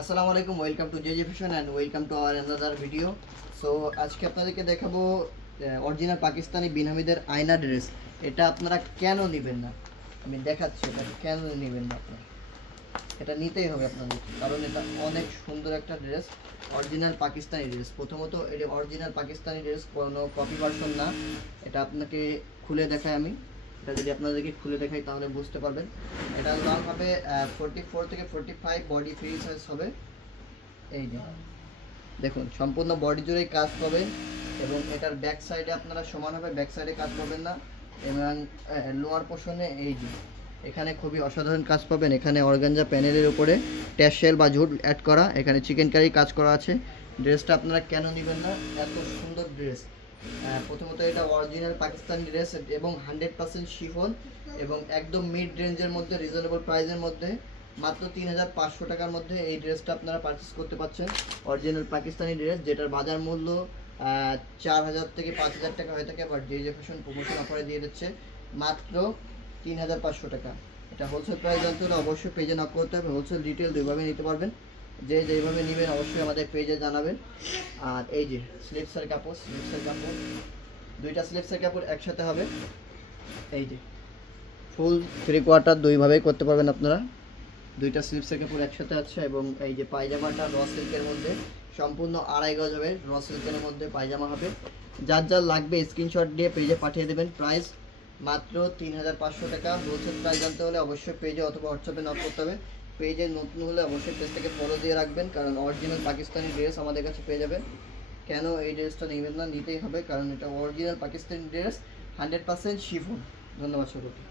আসসালামু আলাইকুম, welcome to JJ fashion and welcome to our another video. So আজকে আপনাদেরকে দেখাবো অরিজিনাল পাকিস্তানি বিন হামিদের আয়না ড্রেস। এটা আপনারা কেন নেবেন না, আমি দেখাচ্ছি এটা কেন নেবেন না। আপনারা এটা নিতেই হবে আপনাদের, কারণ এটা অনেক সুন্দর একটা ড্রেস, অরিজিনাল পাকিস্তানি ড্রেস। প্রথমত এটা অরিজিনাল পাকিস্তানি ড্রেস, কোনো কপি ভার্সন না। এটা আপনাকে খুলে দেখাই আমি, এটা যদি আপনাদেরকে খুলে দেখাই তাহলে বুঝতে পারবেন। এটা লং হবে 44 থেকে 45, বডি ফ্রি সাইজ হবে। এই যে দেখুন, সম্পূর্ণ বডি জুড়েই কাজ পাবেন এবং এটার ব্যাক সাইডে আপনারা সমানভাবে ব্যাক সাইডে কাজ পাবেন না। এবং লোয়ার পোর্শনে এই যে এখানে খুবই অসাধারণ কাজ পাবেন। এখানে অর্গানজা প্যানেলের উপরে ট্যাশেল বা ঝুট অ্যাড করা, এখানে চিকেন কারি কাজ করা আছে। ড্রেসটা আপনারা কেন নেবেন না, এত সুন্দর ড্রেস। প্রথমত এটা অরিজিনাল পাকিস্তানি ড্রেস এবং 100% শিফন এবং একদম মিড রেঞ্জের মধ্যে, রিজনেবল প্রাইসের মধ্যে, মাত্র 3500 টাকার মধ্যে এই ড্রেসটা আপনারা পারচেস করতে পারছেন। অরিজিনাল পাকিস্তানি ড্রেস যেটার বাজার মূল্য 4000 থেকে 5000 টাকা হয়ে থাকে, বাট জেজে ফ্যাশন প্রমোশন অফারে দিয়ে দিচ্ছে মাত্র 3500 টাকা। এটা হোলসেল প্রাইস জানতে হলে অবশ্যই পেজে নক করতে হবে। হোলসেল ডিটেল দুইভাবে নিতে পারবেন, যে যেভাবে নেবেন অবশ্যই আমাদের পেজে জানাবেন। আর এই যে স্লিপসের কাপড়, দুইটা স্লিপসের কাপড় একসাথে হবে। এই যে ফুল 3/4 দুইভাবেই করতে পারবেন আপনারা। দুইটা স্লিপসের কাপড় একসাথে আছে এবং এই যে পায়জামাটা র সিল্কের মধ্যে, সম্পূর্ণ 2.5 গজ হবে, র সিল্কের মধ্যে পায়জামা হবে। যার যার লাগবে স্ক্রিনশট দিয়ে পেজে পাঠিয়ে দেবেন। প্রাইস মাত্র 3500 টাকা। হোলসেল প্রাইস জানতে হলে অবশ্যই পেজে অথবা হোয়াটসঅ্যাপে নক করতে হবে। পেজে নতুন হলে অবশ্যই পেজটাকে ফলো দিয়ে রাখবেন, কারণ অরিজিনাল পাকিস্তানি ড্রেস আমাদের কাছে পেয়ে যাবেন। কেন এই ড্রেসটা নেবেন না, নিতেই হবে, কারণ এটা অরিজিনাল পাকিস্তানি ড্রেস, 100% শিফন। ধন্যবাদ সকলকে।